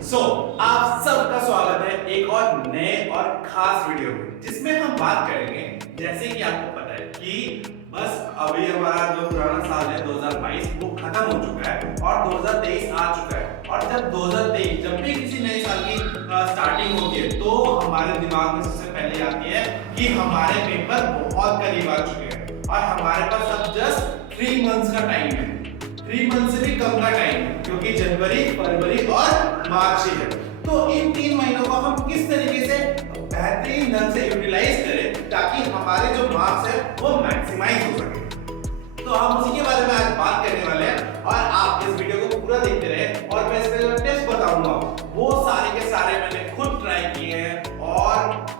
आप सबका स्वागत है एक और नए और खास वीडियो में, जिसमें हम बात करेंगे। जैसे कि आपको पता है कि बस अभी हमारा जो पुराना साल है 2022 वो खत्म हो चुका है और 2023 आ चुका है। और जब 2023 जब भी किसी नए साल की स्टार्टिंग होती है तो हमारे दिमाग में सबसे पहले आती है कि हमारे पेपर बहुत करीब आ चुके हैं और हमारे पास अब जस्ट 3 मंथ्स का टाइम है। 3 मंथ से भी कम का टाइम है, क्योंकि जनवरी, फरवरी और मार्च ही है। तो इन 3 महीनों को हम किस तरीके से बेहतरीन ढंग से यूटिलाइज करें ताकि हमारे जो मार्क्स है वो मैक्सिमाइज हो सके। तो हम उसी के बारे में आज बात करने वाले हैं और आप इस वीडियो को पूरा देखते रहे। और मैं इसमें जो टिप्स बताऊंगा वो सारे के सारे मैंने खुद ट्राई किए हैं और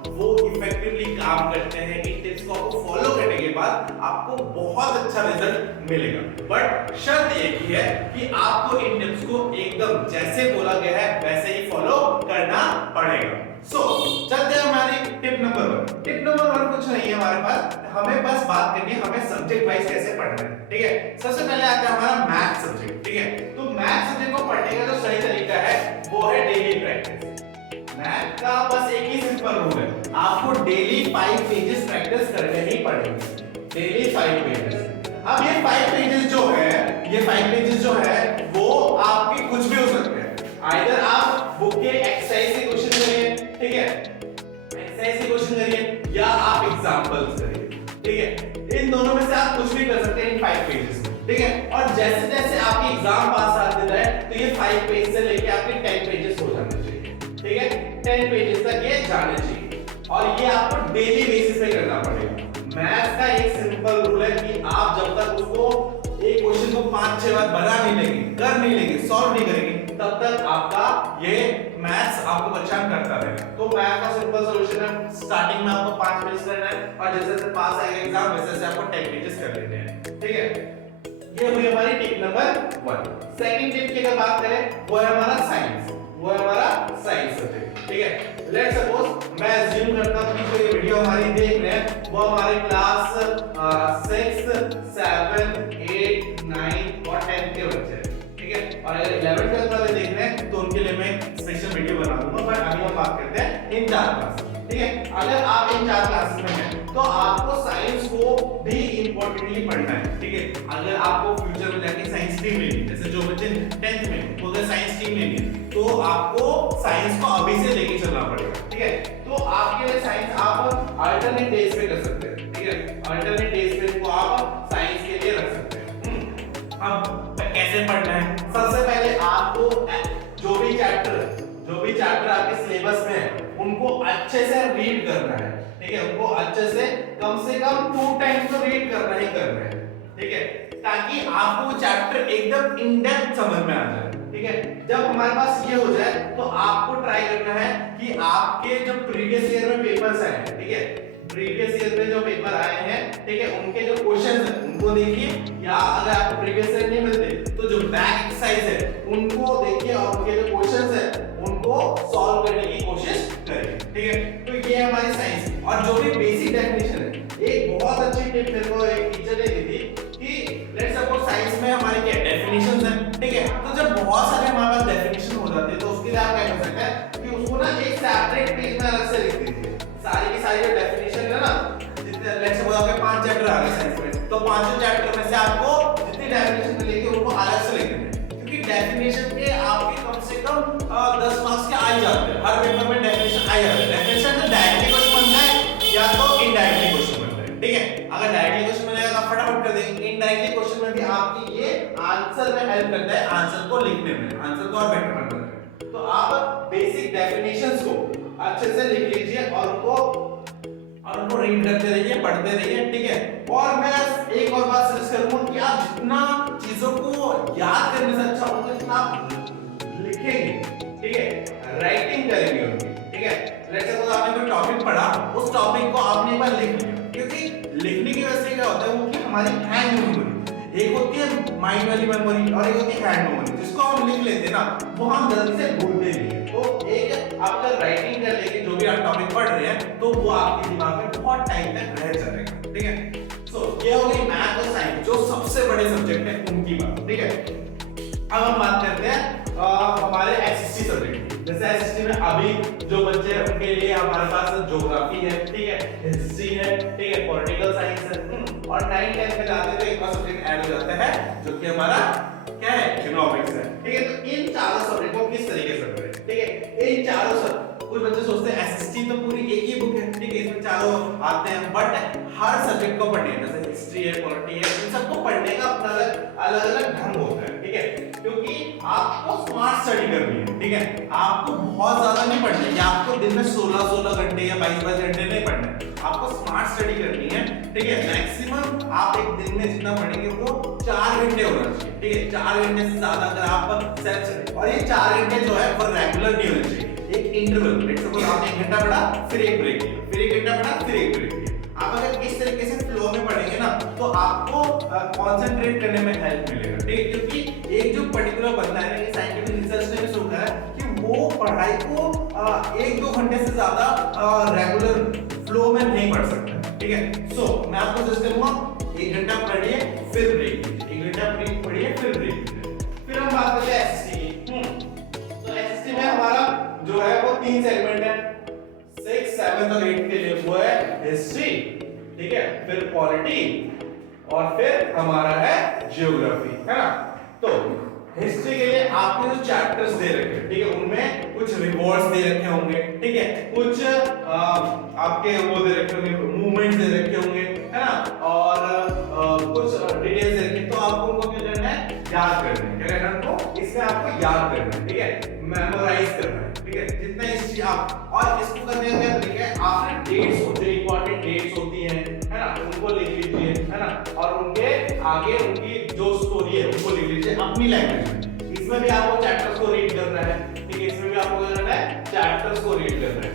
वो इफेक्टिवली काम करते हैं। इन टिप्स को आपको फॉलो करने के बाद आपको बहुत अच्छा रिजल्ट मिलेगा। बट शर्त एक ही है कि आपको इन टिप्स को एकदम जैसे बोला गया है वैसे ही फॉलो करना पड़ेगा। चलते हैं हमारी टिप नंबर 1। टिप नंबर 1 कुछ नहीं है हमारे पास, हमें बस बात करनी है हमें सब्जेक्ट वाइज कैसे पढ़ना है। ठीक है, सबसे पहले आता है हमारा मैथ सब्जेक्ट। ठीक है, तो मैथ सब्जेक्ट को पढ़ने का जो सही तरीका है वो है डेली प्रैक्टिस। मैथ का बस एक ही सिंपल रूल है, आपको डेली 5 पेजेस प्रैक्टिस करने ही पड़ेंगे। Daily 5 pages. अब ये 5 पेजेस जो है, ये 5 पेजेस जो है वो आपके कुछ भी हो सकते हैं। आइदर आप बुक के एक्सरसाइज के क्वेश्चन करिए, ठीक है, एक्सरसाइज के क्वेश्चन करिए, या आप एग्जांपल्स करिए। ठीक है, इन दोनों में से आप कुछ भी कर सकते हैं इन 5 पेजेस में। ठीक है, और जैसे जैसे आपकी एग्जाम पास आते जाए तो ये 5 पेज से लेके आपके 10 पेजेस हो जाने चाहिए। ठीक है, 10 पेजेस तक ये जाने चाहिए और ये आपको डेली बेसिस पे करना पड़ेगा। मैथ्स का एक सिंपल रूल है कि आप जब तक उसको एक क्वेश्चन को 5-6 बार बना नहीं लेंगे, कर नहीं लेंगे, सॉल्व नहीं करेंगे, तब तक आपका ये मैथ्स आपको परेशान करता रहेगा। तो मैथ का सिंपल सॉल्यूशन है, स्टार्टिंग में आपको 5 पेज करना है और जैसे जैसे पास आएगा एग्जाम वैसे वैसे आपको 10 पेजेस कर लेने हैं। ठीक है, ये हुई हमारी टिप नंबर 1। सेकंड टिप की अगर बात करें वो है हमारा साइंस, वो है हमारा साइंस सब्जेक्ट। ठीक है, लेट्स सपोज मैं अज्यूम करता हूं कि जो ये वीडियो हमारी देख रहे हैं वो हमारे क्लास 6, 7, 8, 9 और 10 के बच्चे हैं। ठीक है, और अगर 11 12 वाले देख रहे हैं तो उनके लिए मैं स्पेशल वीडियो बना दूंगा। बट अभी हम बात करते हैं इन 4 क्लास। ठीक है, अगर आप इन 4 क्लासेस में हैं तो आपको साइंस को भी इंपॉर्टेंटली पढ़ना है। ठीक है, अगर आपको फ्यूचर में जाके साइंस स्ट्रीम लेनी है, जैसे जो बच्चे 10th में वो अगर साइंस स्ट्रीम लेनी है तो आपको साइंस को अभी से लेके चलना पड़ेगा। ठीक है, तो आपके लिए साइंस आप अल्टरनेट डेज पे कर सकते हैं। ठीक है, अल्टरनेट डेज पे को आप साइंस के लिए रख सकते हैं। अब कैसे पढ़ना है? सबसे पहले आपको जो भी चैप्टर आपके सिलेबस में है उनको अच्छे से रीड करना है। ठीक है, उनको अच्छे से कम 2 टाइम्स तो रीड करना ही करना है। ठीक है, ताकि आपको वो चैप्टर एकदम इन डेप्थ समझ में आ जाए। ठीक है, जब हमारे पास ये हो जाए तो आपको ट्राई करना है कि आपके जो प्रीवियस ईयर में पेपर्स आए हैं, ठीक है, प्रीवियस ईयर में जो पेपर आए हैं, ठीक है, उनके जो क्वेश्चंस हैं उनको देखिए, या अगर आपको प्रीवियस ईयर नहीं मिलते तो जो बैक एक्सरसाइज है उनको देखिए और उनके जो क्वेश्चंस हैं उनको सॉल्व करने की कोशिश करिए। ठीक है, तो ये हमारी साइंस और जो भी बेसिक डेफिनेशन है। एक बहुत अच्छी टिप मेरे को एक टीचर ने दी थी कि लेट्स सपोज साइंस में हमारे क्या डेफिनेशंस हैं। ठीक है, तो जब बहुत सारे हमारे पास डेफिनेशन हो जाते हैं तो उसके लिए आप क्या कर सकते हैं कि उसको ना एक सेपरेट पेज में अलग से लिख दीजिए। सारी की सारी जो डेफिनेशन है ना, जितने लेट्स सपोज आपके 5 चैप्टर आ गए साइंस में, तो पांचों चैप्टर में से आपको जितनी डेफिनेशन मिलेगी उनको अलग से लिख देना है। क्योंकि डेफिनेशन के आपके कम से कम 10 मार्क्स के आ ही जाते हैं। हर पेपर में डेफिनेशन आ ही जाता है। डेफिनेशन से डायरेक्टली क्वेश्चन बनता है या तो इनडायरेक्टली क्वेश्चन बनता है। ठीक है, अगर डायरेक्टली क्वेश्चन बनेगा तो फटाफट कर देंगे। इनडायरेक्टली क्वेश्चन में भी आपकी ये आंसर में हेल्प करता है, आंसर को लिखने में, आंसर को और बेटर बनाने में। तो आप बेसिक डेफिनेशंस को अच्छे से लिख लीजिए और उनको रीड करते रहिए, पढ़ते रहिए। ठीक है, और मैं एक और बात सजेस्ट करूंगा कि आप जितना चीजों को याद करने से अच्छा होगा जितना आप लिखेंगे। ठीक है, राइटिंग करेंगे उनकी। ठीक है, लेट्स सपोज आपने कोई टॉपिक पढ़ा, उस टॉपिक को आपने एक बार लिख लिया, क्योंकि लिखने की वजह से क्या होता है वो कि हमारी हैंड मेमोरी, एक होती है माइंड वाली मेमोरी और एक होती है हैंड मेमोरी। जिसको हम लिख लेते हैं ना वो हम जल्दी से भूलते नहीं है। तो एक आप अगर राइटिंग कर लेके जो भी आप टॉपिक पढ़ रहे हैं तो वो आपके दिमाग में बहुत टाइम तक रह जाएगा। ठीक है, ये हो गई मैथ और साइंस जो सबसे बड़े सब्जेक्ट है उनकी बात। ठीक है, अब हम बात करते हैं हमारे एक्सिस्टी सब्जेक्ट की। जैसे हिस्ट्री में अभी जो बच्चे हैं उनके लिए हमारे पास ज्योग्राफी है, ठीक है, हिस्ट्री है, ठीक है, पॉलिटिकल साइंस है, और 9 10 में जाते तो एक और सब्जेक्ट ऐड हो जाता है जो कि हमारा क्या है, इकोनॉमिक्स है, ठीक है। तो इन चारों सब्जेक्ट को किस तरीके से पढ़ें, ठीक है, इन चारों सब कुछ बच्चे सोचते हैं एसएसटी तो पूरी एक ही बुक है, ठीक है, इसमें चारों आते हैं, बट हर सब्जेक्ट को पढ़ने जैसे हिस्ट्री है, पॉलिटी है, इन सबको पढ़ने का अपना अलग अलग ढंग होता है, ठीक है, क्योंकि आपको स्मार्ट स्टडी करनी है, ठीक है, आपको बहुत ज्यादा नहीं पढ़ना है, आपको दिन में 16 घंटे या 22 घंटे नहीं पढ़ना है, आपको स्मार्ट स्टडी करनी है, ठीक है। मैक्सिमम आप एक दिन में जितना पढ़ेंगे वो 4 घंटे होना चाहिए, ठीक है, 4 घंटे से ज्यादा अगर आप सेल्फ स्टडी, और ये 4 घंटे जो है वो रेगुलर नहीं होने चाहिए, एक इंटरवल, लेट्स सपोज आपने 1 घंटा पढ़ा, फिर एक ब्रेक लिया, फिर 1 घंटा पढ़ा, फिर एक ब्रेक लिया। आप अगर इस तरीके से फ्लो में पढ़ेंगे ना तो आपको कंसंट्रेट करने में हेल्प मिलेगा, ठीक है, क्योंकि एक जो पर्टिकुलर बंदा है, ये साइंटिफिक रिसर्च ने भी सोचा है कि वो पढ़ाई को 1-2 घंटे से ज्यादा रेगुलर फ्लो में नहीं पढ़ सकता, ठीक है। सो मैं आपको सजेस्ट करूंगा 1 घंटा पढ़िए फिर ब्रेक लीजिए, 1 घंटा ब्रेक पढ़िए फिर ब्रेक लीजिए। फिर हम बात करते हैं एसएसटी की। तो एसएसटी में हमारा जो है वो 3 सेगमेंट है, 6 7 और 8 के लिए वो है हिस्ट्री, ठीक है, फिर पॉलिटी और फिर हमारा है ज्योग्राफी, है ना। तो हिस्ट्री के लिए आपके जो चैप्टर्स दे रखे हैं, ठीक है, उनमें कुछ रिवॉर्ड्स दे रखे होंगे, ठीक है, कुछ आपके वो दे रखे होंगे, मूवमेंट्स दे रखे होंगे, है ना, और कुछ डिटेल्स दे रखे, तो आपको उनको क्या करना है, याद करना है, क्या करना है उनको, इसमें आपको याद करना है, ठीक है, मेमोराइज करना है, ठीक है, जितना हिस्ट्री आप, और इसको करने का तरीका है, आपने डेट्स जो इंपॉर्टेंट डेट्स होती हैं, है ना, उनको लिख लीजिए, है ना, और उनके आगे उनकी जो स्टोरी है उनको लिख लीजिए अपनी लैंग्वेज में। इसमें भी आपको चैप्टर्स को रीड करना है, ठीक है, इसमें भी आपको करना है चैप्टर्स को रीड करना है।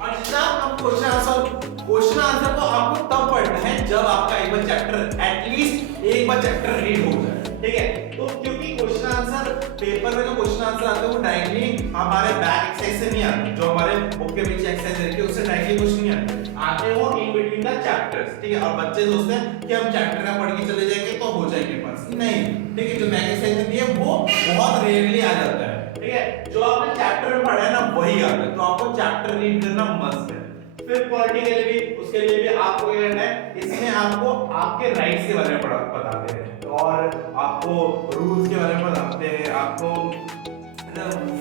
और जितना हम क्वेश्चन आंसर को आपको तब पढ़ना है जब आपका एक बार चैप्टर एटलीस्ट एक बार चैप्टर रीड हो जाए, ठीक है। तो क्योंकि क्वेश्चन आंसर पेपर में जो क्वेश्चन आंसर आते हैं वो डायरेक्टली हमारे बैक एक्सरसाइज से नहीं आते, जो हमारे बुक के पीछे एक्सरसाइज रहती है उससे डायरेक्टली क्वेश्चन नहीं आते वो इन बिटवीन द चैप्टर्स, ठीक है। और बच्चे सोचते हैं कि हम चैप्टर का पढ़ के चले जाएंगे तो हो जाएंगे पास, नहीं, ठीक है, जो बैक एक्सरसाइज होती है वो बहुत रेयरली आ जाता है, ठीक है, जो आपने चैप्टर में पढ़ा है ना वही आता है, तो आपको चैप्टर रीड करना मस्ट है। फिर पॉलिटी के लिए भी, उसके लिए भी आपको क्या करना है, इसमें आपको आपके राइट्स के बारे में बताते हैं और आपको रूल्स के बारे में बताते हैं, आपको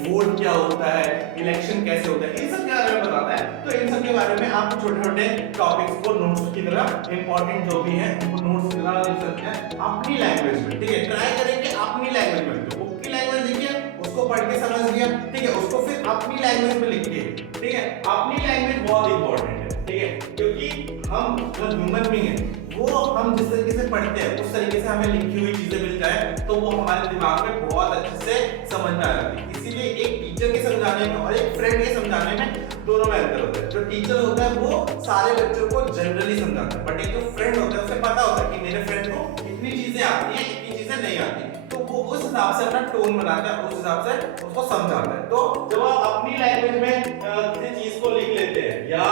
वोट क्या होता है, इलेक्शन कैसे होता है, इन सब के बारे में बताता है। तो इन सब के बारे में आप छोटे-छोटे टॉपिक्स को नोट्स की तरह इंपॉर्टेंट जो भी है उनको नोट्स की तरह लिख सकते हैं अपनी लैंग्वेज में, ठीक है। ट्राई करें कि अपनी लैंग्वेज में, जो बुक की लैंग्वेज लिखिए उसको पढ़ के समझ लिया, ठीक है, उसको फिर अपनी लैंग्वेज में लिखिए, ठीक है। अपनी लैंग्वेज बहुत इंपॉर्टेंट है, ठीक है, क्योंकि हम जो ह्यूमन बीइंग है वो हम जिस तरीके से पढ़ते हैं उस तरीके से हमें लिखी हुई चीजें मिल जाए तो वो हमारे दिमाग में बहुत अच्छे से समझ में आ जाती है। इसीलिए एक टीचर के समझाने में और एक फ्रेंड के समझाने में दोनों में अंतर होता है। जो टीचर होता है वो सारे बच्चों को जनरली समझाता है, बट एक जो फ्रेंड होता है उसे पता होता है कि मेरे फ्रेंड को इतनी चीजें आती हैं, इतनी चीजें नहीं आती, तो वो उस हिसाब से अपना टोन बनाता है, उस हिसाब से उसको समझाता है। तो जब आप अपनी लैंग्वेज में किसी चीज को लिख लेते हैं या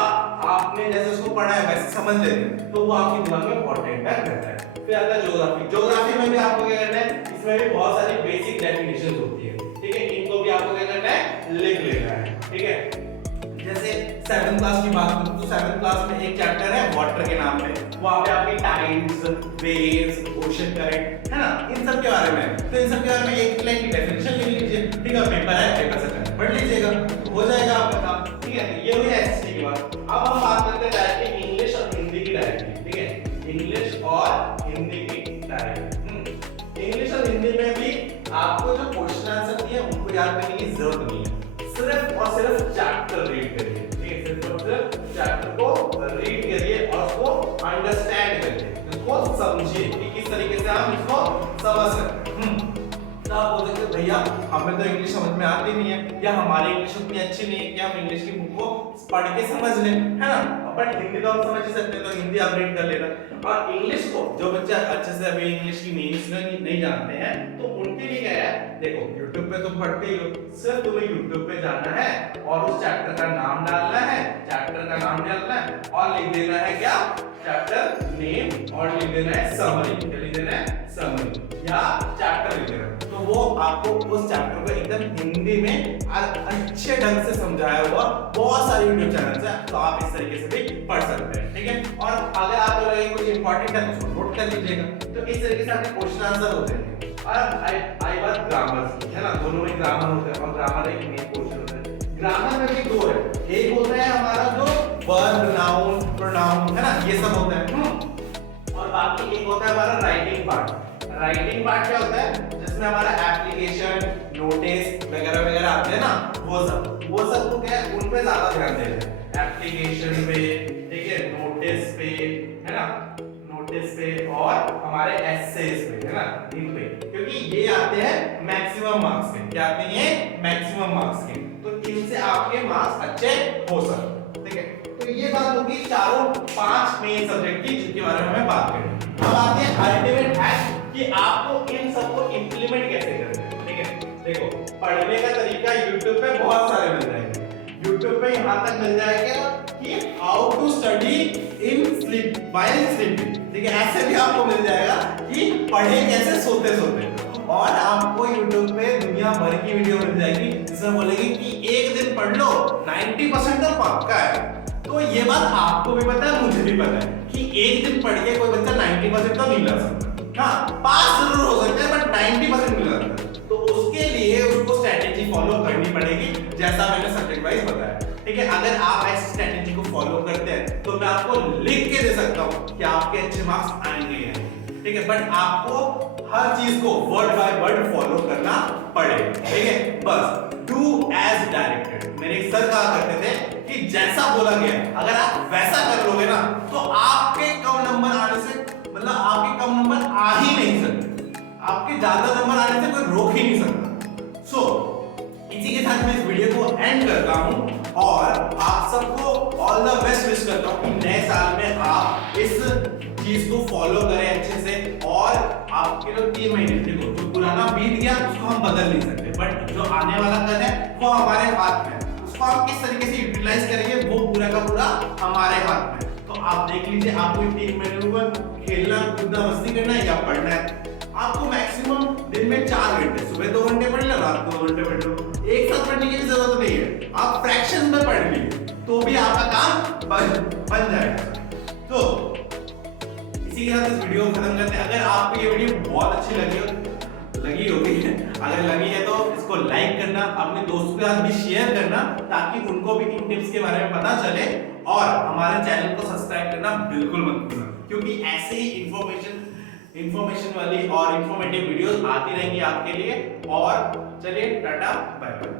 आपने जैसे उसको पढ़ा है वैसे समझ लेते हैं तो वो आपके दिमाग में बहुत टाइम तक रहता है। फिर आता है ज्योग्राफी। ज्योग्राफी में भी आपको क्या करना है, इसमें भी बहुत सारी बेसिक डेफिनेशंस होती है, ठीक है, इनको भी आपको क्या करना है, लिख लेना है, ठीक है। जैसे 7th क्लास की बात करूं तो 7th क्लास में एक चैप्टर है वाटर के नाम पे, वहां पे आपकी टाइड्स, वेव्स, ओशन करंट, है ना, इन सब के बारे में। तो इन सब के बारे में एक लाइन की डेफिनेशन लिख लीजिए, ठीक है, पेपर है, पेपर से पढ़ लीजिएगा, हो जाएगा आपका काम, ठीक है। ये हुई एसएसटी की बात। अब हम बात करते हैं डायरेक्टली इंग्लिश और हिंदी की डायरेक्टली, ठीक है, इंग्लिश और हिंदी की डायरेक्टली। इंग्लिश और हिंदी में भी आपको जो क्वेश्चन आंसर दिए उनको याद करने की जरूरत नहीं है, सिर्फ और सिर्फ चैप्टर रीड करिए, ठीक है, सिर्फ और सिर्फ चैप्टर को रीड करिए और उसको अंडरस्टैंड करिए, उसको समझिए कि किस तरीके से हम इसको समझ सकते हैं। तो आप बोल सकते हैं भैया हमें तो इंग्लिश समझ में आती नहीं है या हमारी इंग्लिश उतनी अच्छी नहीं है कि हम इंग्लिश की बुक को पढ़ के समझ लें, है ना, बट हिंदी तो हम समझ ही सकते हैं, तो हिंदी आप रीड कर लेना। और इंग्लिश को जो बच्चा अच्छे से अभी इंग्लिश की मीनिंग्स नहीं जानते हैं तो उनके लिए क्या है, देखो YouTube पे तुम पढ़ते ही हो, सिर्फ तुम्हें YouTube पे जाना है और उस चैप्टर का नाम डालना है, चैप्टर का नाम डालना है और लिख देना है क्या, चैप्टर नेम, और लिख देना है समरी, क्या लिख देना है, समरी। या चैप्टर लिख रहे हो तो वो आपको उस चैप्टर को एकदम हिंदी में अच्छे ढंग से समझाया हुआ बहुत सारे यूट्यूब चैनल्स हैं, तो आप इस तरीके से भी पढ़ सकते हैं, ठीक है। और अगर आप लगे कुछ इंपॉर्टेंट है तो उसको नोट कर लीजिएगा। तो इस तरीके से आपके क्वेश्चन आंसर होते हैं। और आई बात ग्रामर की, है ना, दोनों में ग्रामर होता है और ग्रामर एक मेन पोर्शन होता है। ग्रामर में भी दो है, एक होता है हमारा जो वर्ब, नाउन, प्रोनाउन, है ना, ये सब होता है, और बाकी एक होता है हमारा राइटिंग पार्ट। राइटिंग पार्ट क्या होता है, जिसमें हमारा एप्लीकेशन, नोटिस वगैरह वगैरह आते हैं ना, वो सब को क्या है, उन पे ज्यादा ध्यान देना है, एप्लीकेशन पे, ठीक है, नोटिस पे, है ना, नोटिस पे और हमारे एसेस पे, है ना, इन पे, क्योंकि ये आते हैं मैक्सिमम मार्क्स के। क्या आते हैं ये? मैक्सिमम मार्क्स के, तो इनसे आपके मार्क्स अच्छे हो सकते हैं, ठीक है। तो ये बात होगी चारों 5 मेन सब्जेक्ट की, जिनके बारे में हमें बात करेंगे। अब आते हैं अल्टीमेट हैक कि आपको इन सबको इंप्लीमेंट कैसे करना है, ठीक है। देखो, पढ़ने का तरीका YouTube पे बहुत सारे मिल जाएंगे। YouTube पे यहाँ तक मिल जाएगा कि how to study in sleep while sleeping, ठीक है, ऐसे भी आपको मिल जाएगा कि पढ़े कैसे सोते सोते। और आपको YouTube पे दुनिया भर की वीडियो मिल जाएगी जिसमें बोलेगी कि एक दिन पढ़ लो 90% तो पक्का है। तो ये बात आपको भी पता है, मुझे भी पता है कि एक दिन पढ़ के कोई बच्चा 90% तो नहीं ला सकता। हाँ, पास जरूर हो सकता है बट 90% नहीं ला सकता। तो उसके लिए उसको स्ट्रेटेजी फॉलो करनी पड़ेगी, जैसा मैंने सब्जेक्ट वाइज बताया, ठीक है। अगर आप ऐसी स्ट्रेटेजी को फॉलो करते हैं तो मैं आपको लिख के दे सकता हूँ कि आपके अच्छे मार्क्स आएंगे या नहीं, ठीक है। बट आपको हर चीज को वर्ड बाय वर्ड फॉलो करना पड़ेगा, ठीक है। बस डू एज डायरेक्टेड। मेरे एक सर कहा करते थे कि जैसा बोला गया अगर आप वैसा कर लोगे ना तो आपके कम नंबर आने से, मतलब आपके कम नंबर आ ही नहीं सकते, आपके ज्यादा नंबर आने से कोई रोक ही नहीं सकता। सो इसी के साथ मैं इस वीडियो को एंड करता हूं और आप सबको ऑल द बेस्ट विश करता हूं कि नए साल में आप इस चीज को फॉलो करें अच्छे से। और आपके जो 3 महीने, देखो जो पुराना बीत गया उसको हम बदल नहीं सकते, बट जो आने वाला कल है वो हमारे हाथ में है। उसको आप किस तरीके से यूटिलाइज करेंगे वो पूरा का पूरा हमारे हाथ में है। तो आप देख लीजिए, आपको 3 महीने में खेलना, कूदना, मस्ती करना है या पढ़ना है। आपको मैक्सिमम दिन में 4 घंटे, सुबह 2 घंटे पढ़ लो, रात 2 घंटे पढ़ लो, एक साथ पढ़ने की भी जरूरत नहीं है। आप फ्रैक्शन में पढ़ लीजिए तो भी आपका काम बन जाएगा। तो इसी के साथ इस वीडियो को खत्म करते हैं। अगर आपको ये वीडियो बहुत अच्छी लगी होगी अगर लगी है तो इसको लाइक करना, अपने दोस्तों के साथ भी शेयर करना ताकि उनको भी इन टिप्स के बारे में पता चले। और हमारे चैनल को सब्सक्राइब करना बिल्कुल मत भूलना, क्योंकि ऐसे ही इंफॉर्मेशन वाली और इंफॉर्मेटिव वीडियोस आती रहेंगी आपके लिए। और चलिए, टाटा, बाय बाय।